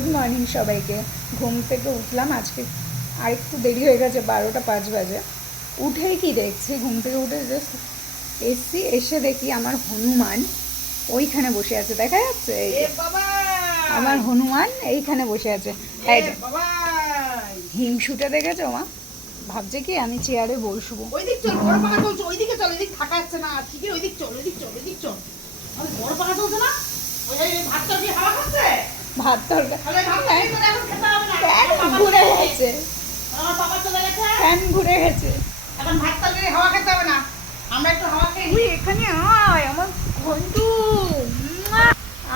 Good morning সবাইকে। ঘুম থেকে উঠলাম আজকে আর একটু দেরি হয়ে গেছে বারোটা পাঁচ বাজে। উঠেই কি দেখছি? ঘুম থেকে উঠে জাস্ট এসছি এসে দেখি আমার হনুমান ওইখানে বসে আছে। দেখা যাচ্ছে? আমার হনুমান এইখানে বসে আছে। হিংসুটে দেখেছ মা? ভাবছে কি আমি চেয়ারে বসবো। ওই দিক চল বড় পাকা চলছে ওইদিকে চল এদিক থাকা যাচ্ছে না। ঠিক ওই দিক চল ওই দিক চল ওই দিক চল বড় পাকা চলছে না? বাবা ঘুরে গেছে। আমার বাবা চলে গেছে। ফ্যান ঘুরে গেছে। এখন ভাতটা দিয়ে হাওয়া খেতে হবে না। আমরা একটু হাওয়া খেয়ে এখানে আয় আমার ঘন্টু।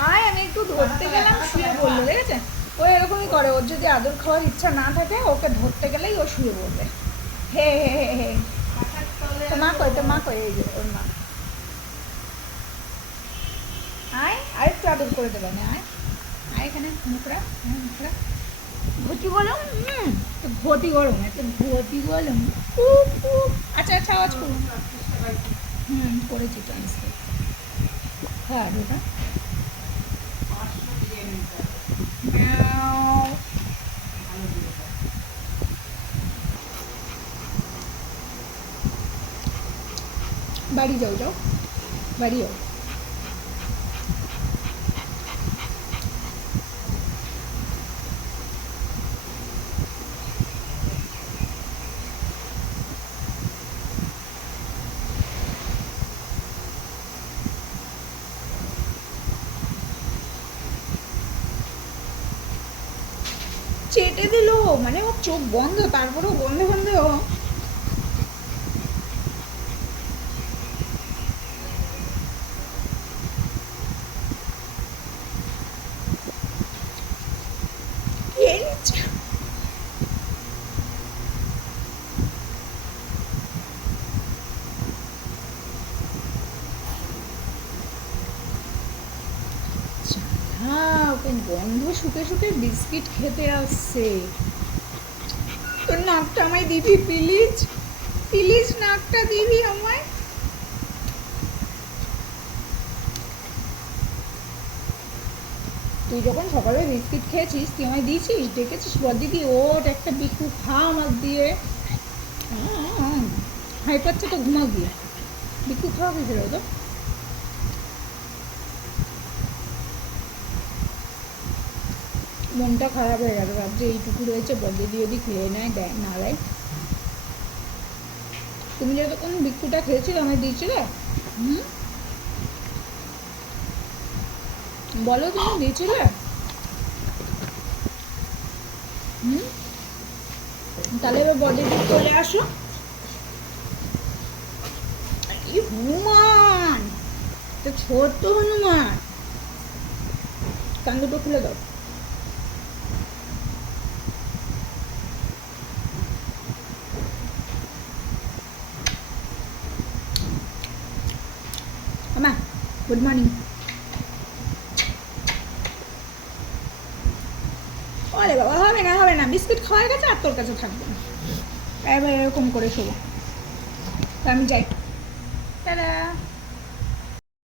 আয় আমি একটু ধরতে গেলাম শুয়ে পড়ল দেখেছে? ও এরকমই করে ওর যদি আদর খাওয়ার ইচ্ছা না থাকে ওকে ধরতে গেলেই ও শুয়ে পড়বে। হে হে হে হে। তো মা কই তো মা কই এই যে ওর মা। আয় আর একটু আদর করে দেবে না আয়। এখানে মুখরা হ্যাঁ মুখরা। ঘটি গরম? তো ঘটি গরম এত ঘটি গরম। আচ্ছা আচ্ছা আওয়াজ করুন হুম করেছি ট্রান্সফার হ্যাঁ ওটা বাড়ি যাও যাও। বাড়ি যাও। চেটে দিল মানে ওর চোখ বন্ধ তারপরেও বন্ধে বন্ধে ও এই চ- হ্যাঁ ওকে গন্ধ শুকে শুকে বিস্কিট খেতে আসছে। তোর নাকটা আমায় দিবি, প্লিজ? প্লিজ নাকটা দিবি আমায়। তুই যখন সকালে বিস্কিট খেয়েছিস, তুই আমায় দিয়েছিস? ডেকেছিস বল দিদি? ওট, একটা বিকু খা আমার দিয়ে। হাই পাচ্ছে তো ঘুমা গিয়ে বিকু খাওয়া গেছিল তো মনটা খারাপ হয়ে গেল ভাবছে এইটুকু রয়েছে দিয়ে যদি খেয়ে নেয়, দেয়, না দেয়। তুমি যতক্ষণ বিক্ষুটা খেয়েছিলে, আমায় দিয়েছিলে? হুম? বলো তুমি দিয়েছিলে? তাহলে এবার বডি চলে আসো। হনুমান! তো ছোট্ট হনুমান। কান দুটো খুলে দাও আমা গুড মর্নিং ওরে বাবা, হবে না হবে না। বিস্কিট খাওয়ার গেছে আর তোর কাছে থাকবে না। এবার এরকম করে শোবো। আমি যাই। দাদা